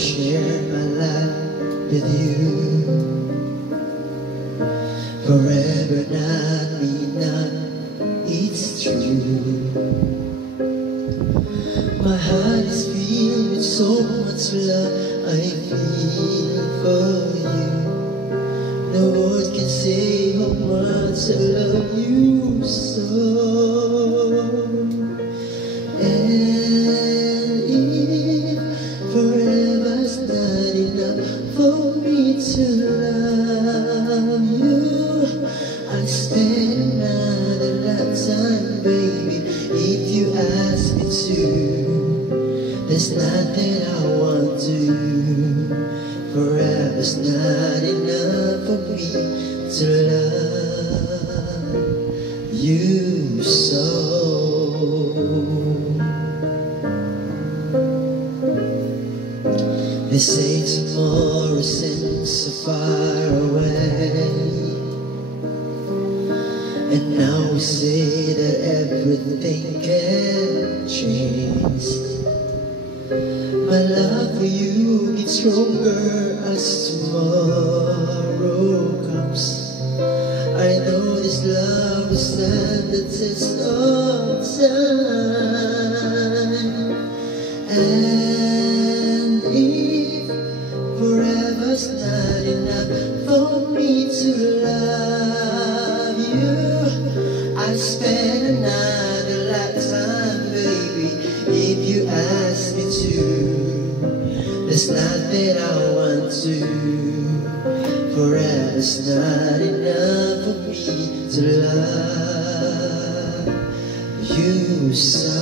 share my life with you. Forever not me, not, it's true. My heart is filled with so much love I feel for you. No words can say how much I love you so. And if forever's not enough for me to love you, I'll spend another lifetime, baby, if you ask me to. There's nothing I won't do. Forever's not enough for me to love you so. They say tomorrow seems so far away, and now we say that everything can change. My love for you gets stronger as tomorrow comes. I know this love will stand the test of time. And if forever's not enough for me to love you, I'll spend another lifetime, baby, if you ask me to. There's nothing I want to. Forever's not enough for me to love you so.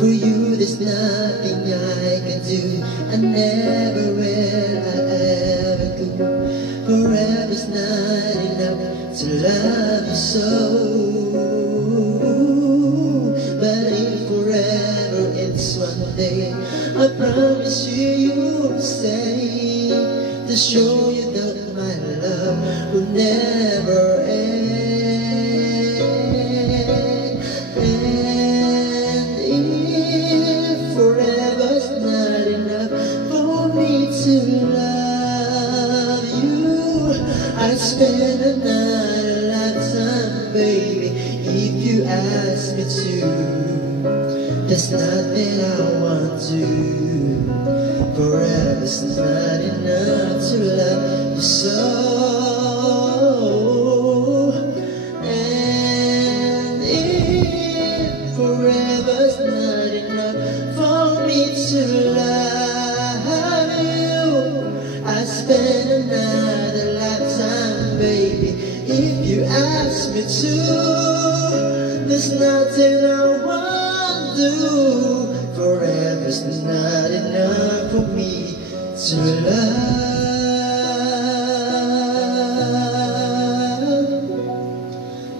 For you there's nothing I can do. I never will, I ever could. Forever's not enough to love you so. But if forever ends one day, I promise you'll stay, to show you that my love will never end. And if forever's not enough for me to love you, I'd spend another lifetime, baby, if you ask me to. There's nothing I want to. Forever's not enough to love you so. And if forever's not enough for me to love you, I spend another lifetime, baby, if you ask me to. There's nothing I want to do. Forever's not enough for me to love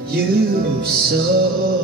you so.